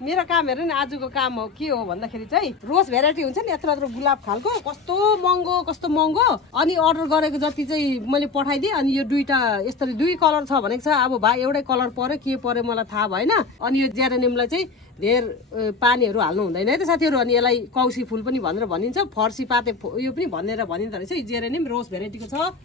मेरो काम हेर्नु नि आजको काम हो के हो भन्दाखेरि चाहिँ रोज भेराइटी हुन्छ नि यत्रो गुलाब खालको कस्तो महँगो अनि अर्डर गरेको जति चाहिँ मैले पठाइदिएँ अनि यो दुईटा यस्तरी दुई कलर छ भनेको छ अब भाइ एउटै कलर पर्यो के पर्यो मलाई थाहा भएन अनि यो जेरेनियमलाई चाहिँ धेर पानीहरू हाल्नु हुँदैन है त साथीहरू अनि यसलाई कौसी फुल पनि भनेर भनिन्छ फर्सी पाते यो पनि भनेर भनिन्छ रहेछ जेरेनियम रोज भेराइटीको छ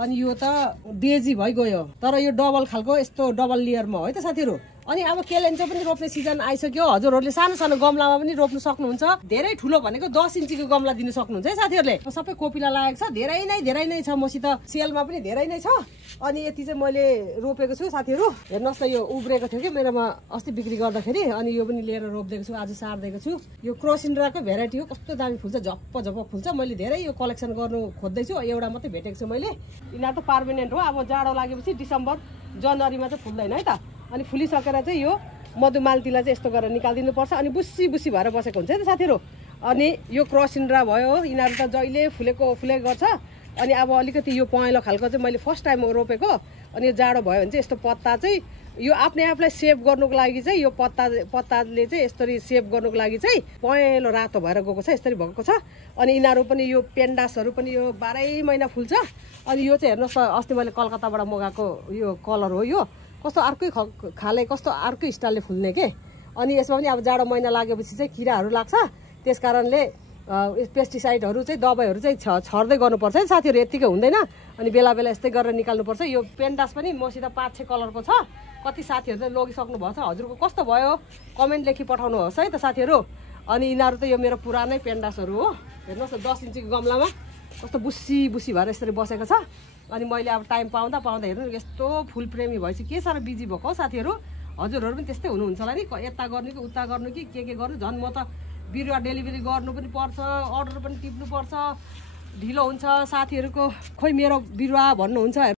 अनि यो त डेजी भइगयो तर यो डबल खालको यस्तो डबल लेयरमा हो है त साथीहरू अनि अब केलेन्चो पनि रोप्ने सिजन आइसक्यो हजुरहरूले सानो गमलामा पनि रोप्नु सक्नुहुन्छ धेरै ठुलो भनेको 10 इन्चीको गमला दिनु सक्नुहुन्छ है साथीहरूले सबै कोपिला लागेको छ धेरै नै छ मसित सेलमा पनि धेरै नै छ अनि यति चाहिँ मैले रोपेको छु साथीहरू हेर्नुहोस् त यो उब्रेको थियो कि मेरोमा अस्ति बिक्री गर्दाखेरि अनि यो पनि लिएर रोप्दिएको छु आज सार्दिएको छु यो क्रोसिन्ड्राको भेराइटी हो कस्तो दामी फुल्छ झप्प फुल्छ मैले धेरै यो कलेक्सन गर्नु खोज्दैछु एउटा मात्रै भेटेको छु मैले यिनीहरू त पर्मानेन्ट हो अब जाडो लागेपछि डिसेम्बर जनवरीमा चाहिँ फुल्दैन है त अनि फुलिसकेर चाहिँ यो मधुमालतीलाई चाहिँ यस्तो गरेर निकालिदिनुपर्छ अनि बुस्सी भएर बसेको हुन्छ है त साथीहरू अनि यो क्रसिन्ड्रा भयो यिनीहरू त जहिले फुलेको गर्छ अनि अब अलिकति यो पहेँलो खालको चाहिँ मैले फर्स्ट टाइम रोपेको अनि यो जाडो भयो भने चाहिँ यस्तो पत्ता चाहिँ यो आफ्नै आफूलाई सेभ गर्नुको लागि चाहिँ यो पत्ताले चाहिँ यसरी सेभ गर्नुको लागि चाहिँ पहेँलो रातो भएर गएको छ यसरी भएको छ अनि यिनीहरू पनि यो पेन्डासहरू पनि यो 12 महिना फुल्छ अनि यो चाहिँ हेर्नुहोस् अस्ति मैले कलकत्ताबाट मगाएको यो कलर हो यो कस्तो अर्कै खाले कस्तो अर्कै स्टाइलले फुल्ने के अनि यसमा पनि अब जाडो महिना लागेपछि चाहिँ किराहरू लाग्छ त्यस कारणले पेस्टिसाइडहरू चाहिँ दबाईहरू चाहिँ छर्दै गर्नुपर्छ है साथीहरू यतिकै हुँदैन अनि बेला यस्तै गरेर निकाल्नुपर्छ यो पेन्डास पनि मसित 5-6 कलरको छ कति साथीहरूले लगिसक्नु भएको छ हजुरको कस्तो भयो कमेन्ट लेखी पठाउनुहोस् है त साथीहरू अनि यिनीहरू त यो मेरो पुरानै पेन्डासहरू हो हेर्नुहोस् न 10 इन्चीको गमलामा कस्तो बुस्सी भएर यसरी बसेको छ अनि मैले अब टाइम पाउँदा हेर्नु यस्तो फुल प्रेमी भएपछि के साह्रो बिजी भएको हो साथीहरू हजुरहरू पनि त्यस्तै हुनुहुन्छ होला नि यता गर्नु कि उता गर्नु कि के गर्नु झन् म त बिरुवा डेलिभरी गर्नु पनि पर्छ अर्डर पनि टिप्नु पर्छ ढिलो हुन्छ साथीहरूको खोइ मेरो बिरुवा भन्नुहुन्छ